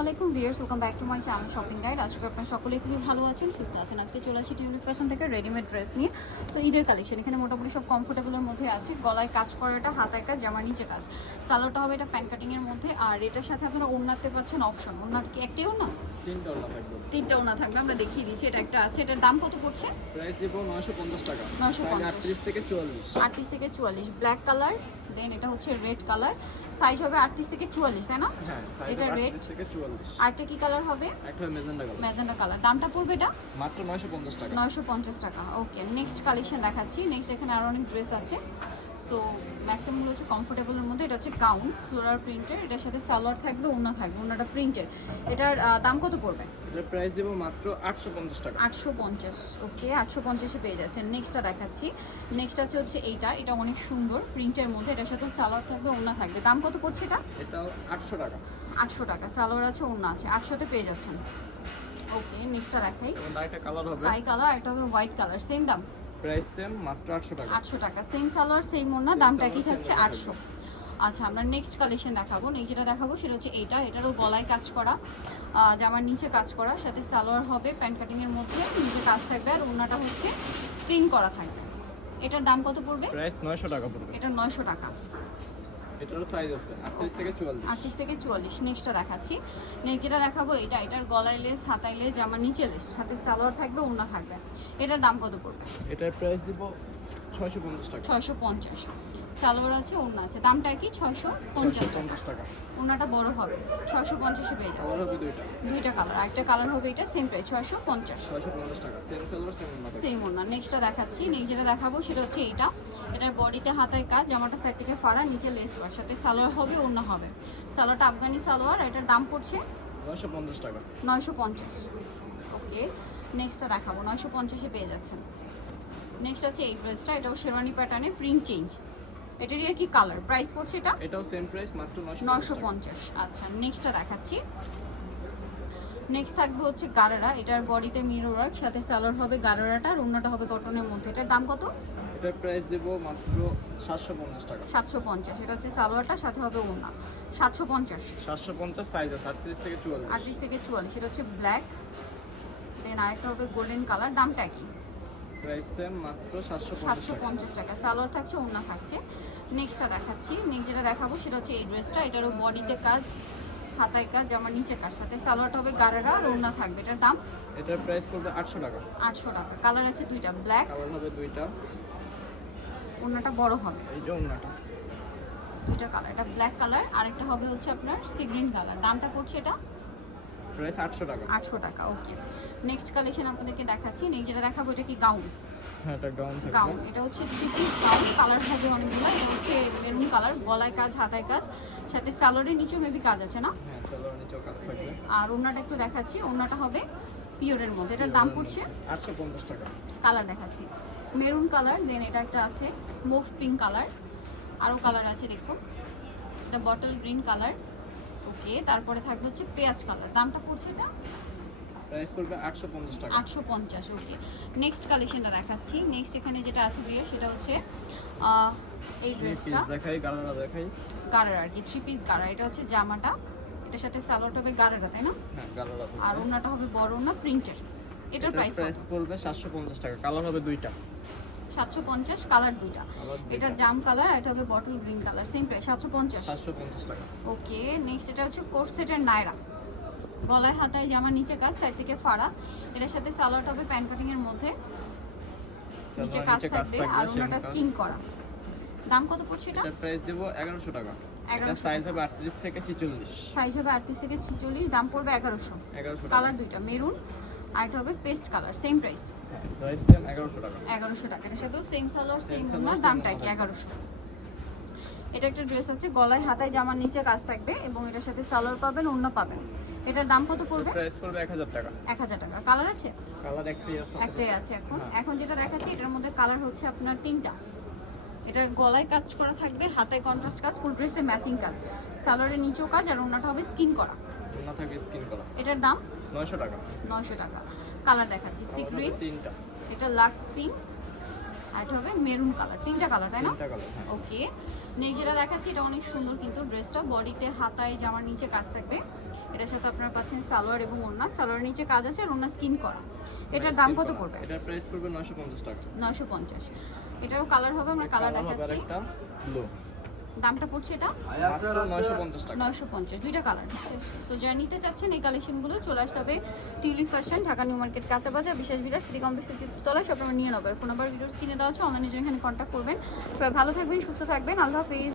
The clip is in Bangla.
আসসালামাইকুম viewers welcome back to my channel shopping guide. আজকে আপনারা সকলে খুবই ভালো আছেন, সুস্থ আছেন। আজকে চলে আসি টিউলিপ ফ্যাশন থেকে রেডিমেড ড্রেস নিয়ে। সো ঈদের কালেকশন, এখানে মোটামুটি সব কমফোর্টেবলের মধ্যে আছে। গলায় কাজ করাটা হাতায় কাজ জামার নিচে কাজ। সালোটা হবে এটা প্যান কাটিংয়ের মধ্যে। আর এটার সাথে আপনারা ওড়নাতে পাচ্ছেন অপশন। ওড়নার কি একটাই ওড়না? তিনটা তিনটা ওড়না থাকবে আমরা দেখিয়ে দিচ্ছি এটা একটা আছে এটার দাম কত পড়ছে? প্রাইস দিব নয়শো পঞ্চাশ টাকা। 950 থেকে চুয়াল্লিশ। আটত্রিশ থেকে চুয়াল্লিশ ব্ল্যাক কালার দেন এটা হচ্ছে রেড কালার সাইজ হবে আটত্রিশ থেকে চুয়াল্লিশ তাই না? হ্যাঁ এটা রেড থেকে চুয়াল্লিশ। আরেকটা কি কালার হবে? একটা হবে মেজেন্ডা কালার ম্যাজেন্ডা কালার দামটা পড়বে এটা? মাত্র নয়শো পঞ্চাশ টাকা। নয়শো পঞ্চাশ টাকা ওকে নেক্সট কালেকশন দেখাচ্ছি। নেক্সট এখানে আরও অনেক ড্রেস আছে। সো ম্যাক্সিমাম হচ্ছে কমফোর্টেবলের মধ্যে এটা হচ্ছে গাউন ফ্লোরাল প্রিন্টের এটার সাথে সালোয়ার থাকবে ওনা থাকবে ওনাটা প্রিন্টের এটার দাম কত পড়বে? এটার প্রাইস দিব মাত্র আটশো পঞ্চাশ টাকা। আটশো পঞ্চাশ ওকে আটশো পঞ্চাশে পেয়ে যাচ্ছেন। নেক্সটটা দেখাচ্ছি। নেক্সট আছে হচ্ছে এইটা এটা অনেক সুন্দর প্রিন্টের মধ্যে। এটার সাথে সালোয়ার থাকবে ওনা থাকবে। দাম কত পড়ছে এটা? এটাও আটশো টাকা। আটশো টাকা সালোয়ার আছে ওনা আছে আটশোতে পেয়ে যাচ্ছেন। ওকে নেক্সটটা দেখাই। স্কাই কালার একটা হবে হোয়াইট কালার সেম দাম। প্রাইস সেম মাত্র আটশো টাকা। আটশো টাকা। সেম সালোয়ার সেম ওড়না দামটা কি থাকছে আটশো। আচ্ছা আমরা নেক্সট কালেকশন দেখাবো। নেক্সট যেটা দেখাবো সেটা হচ্ছে এইটা। এটারও গলায় কাজ করা জামার নিচে কাজ করা সাথে সালোয়ার হবে প্যান্ট কাটিংয়ের মধ্যে নিচে কাজ থাকবে আর ওড়নাটা হচ্ছে প্রিন্ট করা থাকবে। এটার দাম কত পড়বে? প্রাইস নয়শো টাকা পড়বে। এটা নয়শো টাকা। এটারও সাইজ আছে আটত্রিশ থেকে চুয়াল্লিশ। আটত্রিশ থেকে চুয়াল্লিশ নেক্সটটা দেখাচ্ছি। নেক্সটটা দেখাবো এটা এটার গলায় লেস হাতায় লেস জামার নিচে লেস সাথে সালোয়ার থাকবে ওড়না থাকবে। এটার দাম কত পড়বে? এটার প্রাইস দিব ছয়শো পঞ্চাশ টাকা। ছয়শো পঞ্চাশ। সালোয়ার আছে ওড়না আছে। দামটা কি ছয়শো পঞ্চাশ টাকা। ওড়নাটা বড় হবে। ছয়শো পঞ্চাশে পেয়ে যাচ্ছে। দুইটা। কালার একটা কালার হবে এটা সেম প্রাইস ছয়শো পঞ্চাশ। টাকা। সেম সালোয়ার সেম না সেম ওনা নেক্সটটা দেখাচ্ছি। নেক্সট যেটা দেখাবো সেটা হচ্ছে এইটা। এটার বডিতে হাতায় কাজ জামাটা সাইড থেকে ফাড়া নিচে লেস ওয়ার্ক সাথে সালোয়ার হবে ওড়না হবে। সালোয়ারটা আফগানি সালোয়ার এটার দাম পড়ছে নয়শো পঞ্চাশ টাকা। নয়শো পঞ্চাশ। ওকে নেক্সটটা দেখাবো। নয়শো পঞ্চাশে পেয়ে যাচ্ছেন। নেক্সট আছে এই ড্রেসটা এটাও শেরওয়ানি প্যাটার্নে প্রিন্ট চেঞ্জ এটারই আর কি কালার প্রাইস পড়ছে এটা? এটাও সেম প্রাইস মাত্র নয়শো নশো পঞ্চাশ। আচ্ছা নেক্সটটা দেখাচ্ছি। নেক্সট থাকবে হচ্ছে গারারা। এটার বডিতে মিরর ওয়ার্ক সাথে সালোয়ার হবে গারারাটা আর অন্যটা হবে কটনের মধ্যে। এটার দাম কত? এটার প্রাইস দেব মাত্র সাতশো পঞ্চাশ টাকা। সাতশো পঞ্চাশ। এটা হচ্ছে সালোয়ারটা সাথে হবে সাতশো পঞ্চাশ। পঞ্চাশ সাইজ আছে আটত্রিশ থেকে চুয়াল্লিশ। আটত্রিশ থেকে চুয়াল্লিশ। এটা হচ্ছে ব্ল্যাক দেন আরেকটা হবে গোল্ডেন কালার দামটা কি? প্রাইস সেম মাত্র টাকা। সালোয়ার থাকছে থাকছে। নেক্সটটা দেখাচ্ছি। নেক্সট যেটা দেখাবো সেটা হচ্ছে এই ড্রেসটা এটারও বডিতে কাজ হাতায় কাজ আমার নিচে কাজ। সাথে সালোয়ারটা হবে গারারা আর থাকবে। এটার দাম? এটার প্রাইস পড়বে আটশো টাকা। আটশো টাকা। কালার আছে দুইটা ব্ল্যাক কালার হবে দুইটা। বড় হবে। দুইটা কালার এটা ব্ল্যাক কালার আরেকটা হবে হচ্ছে আপনার সি গ্রিন কালার দামটা পড়ছে এটা প্রাইস আটশো টাকা। আটশো টাকা ওকে নেক্সট কালেকশন আপনাদেরকে দেখাচ্ছি। নেক্সট যেটা দেখাবো এটা কি গাউন হ্যাঁ এটা গাউন গাউন এটা হচ্ছে থ্রি পিস গাউন কালার থাকবে অনেকগুলো। এটা হচ্ছে মেরুন কালার গলায় কাজ হাতায় কাজ। সাথে সালোয়ারের নিচেও মেবি কাজ আছে না? হ্যাঁ সালোয়ার নিচেও কাজ থাকবে। আর ওড়নাটা একটু দেখাচ্ছি। ওড়নাটা হবে পিওরের মধ্যে। এটার দাম পড়ছে? আটশো পঞ্চাশ টাকা। কালার দেখাচ্ছি। মেরুন কালার দেন এটা একটা আছে মুভ পিঙ্ক কালার আরও কালার আছে দেখুন। এটা বটল গ্রিন কালার ওকে তারপরে থাকবে হচ্ছে পেঁয়াজ কালার। দামটা পড়ছে এটা? প্রাইস পড়বে আটশো পঞ্চাশ টাকা। আটশো পঞ্চাশ ওকে নেক্সট কালেকশনটা দেখাচ্ছি। নেক্সট এখানে যেটা আছে বিয়ের সেটা হচ্ছে এই ড্রেসটা দেখাই গালারা দেখাই। গাড়ার আর কি থ্রি পিস গাড়া এটা হচ্ছে জামাটা। এটার সাথে সালোয়ারটা হবে গাড়াটা তাই না? হ্যাঁ গালারা আর ওনাটা হবে বড় ওনা প্রিন্টের এটার প্রাইস প্রাইস পড়বে সাতশো পঞ্চাশ টাকা। কালার হবে দুইটা। সাতশো পঞ্চাশ কালার দুইটা। এটা জাম কালার এটা হবে bottle green colour. Same price সাতশো পঞ্চাশ। ওকে নেক্সট এটা হচ্ছে কোর্ট সেটের নায়রা। গলায় হাতায় জামার নিচে কাজ সাইড থেকে ফাড়া। এটার সাথে সালোয়ারটা হবে প্যান্ট কাটিং এর মধ্যে নিচে কাজ থাকবে আর ওনাটা স্কিন করা। দাম কত পড়ছে এটা? প্রাইস দেবো এগারোশো টাকা। সাইজ হবে আটত্রিশ থেকে ছিচল্লিশ। সাইজ হবে আটত্রিশ থেকে ছিচল্লিশ দাম পড়বে এগারোশো। এগারোশো টাকা। কালার দুইটা মেরুন। আর এটা হবে paste colour same price price same এগারোশো টাকা। এটার সাথেও সেম সালোয়ার সেম ওনা দামটা কি। এগারোশো। এটা একটা ড্রেস আছে গলায় হাতায় জামার নিচে কাজ থাকবে এবং এটার সাথে সালোয়ার পাবেন অন্য পাবেন। এটার দাম কত পড়বে? প্রাইস পড়বে এক হাজার টাকা। এক হাজার টাকা। কালার আছে? কালার একটাই আছে। একটাই আছে এখন। হ্যাঁ। এখন যেটা দেখাচ্ছি এটার মধ্যে কালার হচ্ছে আপনার তিনটা। এটার গলায় কাজ করা থাকবে হাতায় কন্ট্রাস্ট কাজ ফুল ড্রেসে ম্যাচিং কাজ। সালোয়ারের নিচেও কাজ আর ওনাটা হবে স্কিন করা। না থাকবে স্কিন করা এটার দাম? নয়শো টাকা। নয়শো টাকা। কালার দেখাচ্ছি সি গ্রিন তিনটা। এটা লাক্স পিঙ্ক আর এটা হবে মেরুন কালার তিনটা কালার তাই না? হ্যাঁ। ওকে নেক্সট যেটা দেখাচ্ছি এটা অনেক সুন্দর কিন্তু ড্রেসটা। বডিতে হাতায় জামার নিচে কাজ থাকবে। এটার সাথে আপনারা পাচ্ছেন সালোয়ার এবং ওড়না। সালোয়ার নিচে কাজ আছে আর ওড়না স্কিন করা। এটার দাম কত পড়বে? এটার প্রাইস পড়বে 950 টাকা। নয়শো পঞ্চাশ। এটারও কালার হবে আমরা কালার দেখাচ্ছি। ব্লু দামটা পড়ছে এটা? 950 টাকা। নয়শো পঞ্চাশ দুইটা কালার তো যারা নিতে চাচ্ছেন এই কালেকশনগুলো চলে আসতে হবে tulip fashion Dhaka new market কাঁচা বাজার বিশেষ বিলাস শ্রী কমপ্লেক্সের তলায়। সব আমরা নিয়ে নেবেন ফোন নাম্বার ভিডিওস কিনে দেওয়া আছে অনলাইনে জন্য এখানে কন্ট্যাক্ট করবেন। সবাই ভালো থাকবেন সুস্থ থাকবেন। আল্লাহ হাফিজ।